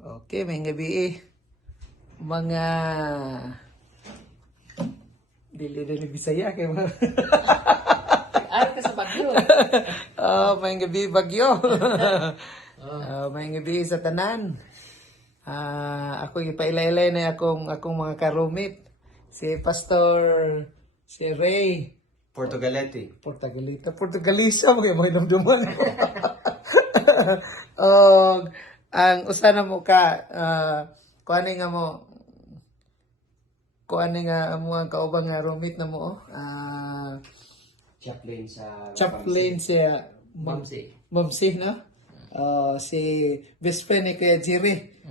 Okay, may gabi mga dili Bisaya kay mga Ay, ka sa Bagyo. may gabi bagyo. May gabi sa tanan. Ako ipailaylay na akong mga karumit. Si Pastor si Ray Portugalisa mga dumduman ko. Ang usa na mo ka kuani nga mo kuani nga mo ang kaubang nga roommate na mo chaplain siya Mamsi no si best friend ni Kuya Jerry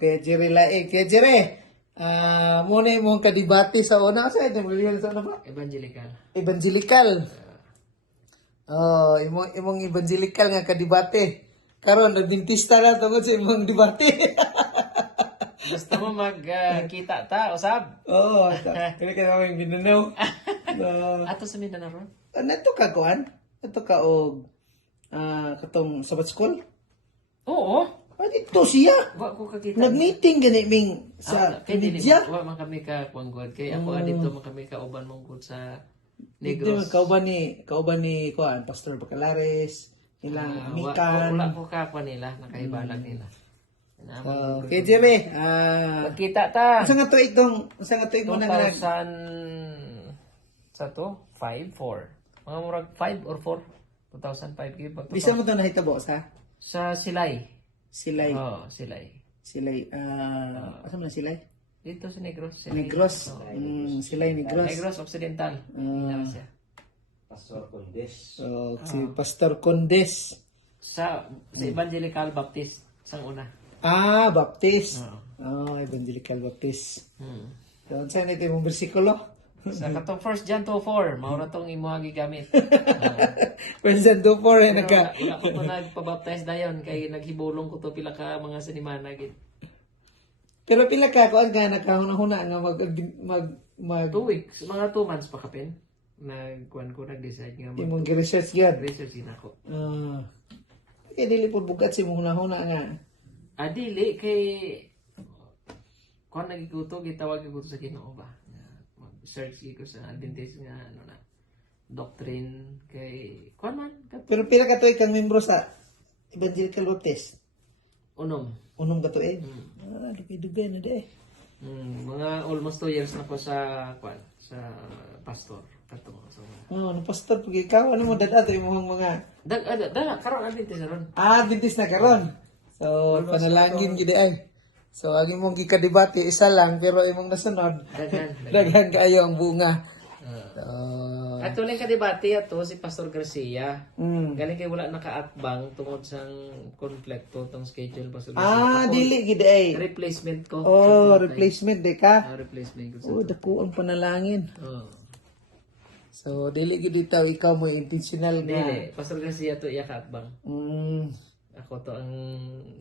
Kuya Jerry Lae Kuya Jerry muna imong kadibati sa una sa ito sa ano ba evangelical imong evangelical nga kadibate karon nagdentista na tungod sa imong debate. Gusto mo magkita ta, usab? Oo, kaya kaya yung Mindanao. Ato sa Mindanao ron? Nato ka kuan? Nato ka og katong Sabbath School? Oo. Dito siya. Wa ko kakita. Nag-meeting gani ming sa media. Wa man kami ka kuanggod kay ako adito man kami ka uban mong gud sa Negros. Kauban ni kuan Pastor Bacalares, ilang Mikan. Wala ko ka nila, nakahibalag nila. Okay, Jerry. Magkita ta. Sa nga tuig mo na 2000 sa to 5 4. Mga murag 5 or 4. 2005 gyud pag. Bisa mo to nahitabo sa Silay. Silay. Silay. Asa man Silay? Dito sa Negros. Negros. Silay Negros. Negros Occidental. Siya. Pastor Condes. Si Pastor Condes. Sa Evangelical Baptist sang una. Baptist. Evangelical Baptist. Doon saan ito yung bersikulo? Sa katong 1 John 2:4, mao na tong imo gigamit. 1 John 2:4 Wala ko to nagpabaptize dayon kay naghibulong ko to pila ka mga sinimana gid. Pero pila ka kuan ka nakahuna nga mag 2 weeks, mga 2 months pa kapin. Nagkuan ko nag-decide nga imong research gyud. research din ako. Kaya dili pud bugat si imong huna nga. Dili kay kuan nagikuto gitawag ko sa Ginoo ba. Mag-search ko sa Adventist nga ano na doctrine kay kuan man. Pero pila ka tuig kang membro sa Evangelical Baptist? Unong ka tuig? Dugay na de. Mga almost 2 years na ko sa kuan sa pastor kato so. Ano pastor pag ikaw ano mo dadato imong mga karon Adventist na ron. Adventist na karon. So panalangin gid ay. So ang imong gikadebate isa lang pero imong nasunod daghan kaayo ang bunga. Ato lang ka debate ato si Pastor Garcia. Galing kay wala nakaatbang tungod sang konflikto tong schedule Pastor Garcia. Dili gid ay. Replacement ko. Replacement de ka. Replacement ko. Dako ang panalangin. So dili gid ikaw mo intentional nga. Dili, Pastor Garcia to iya kaatbang. Ako to ang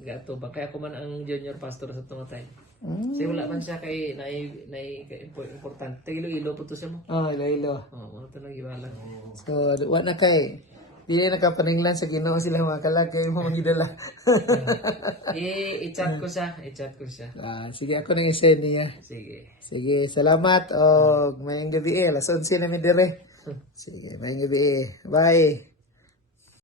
gato ba kaya ako man ang junior pastor sa tong time. Kasi wala man siya kay importante. Ilo-ilo po to siya mo. Ilo-ilo. Mga ito lang iwala. So, wala na kay. Di na nakapaninglan sa Ginoo sila mga kalagay mo magidala. I-chat ko siya. Sige, ako nang i-send niya. Sige, salamat. Mayang gabi alas 11 na mi dire. Sige, mayang gabi Bye.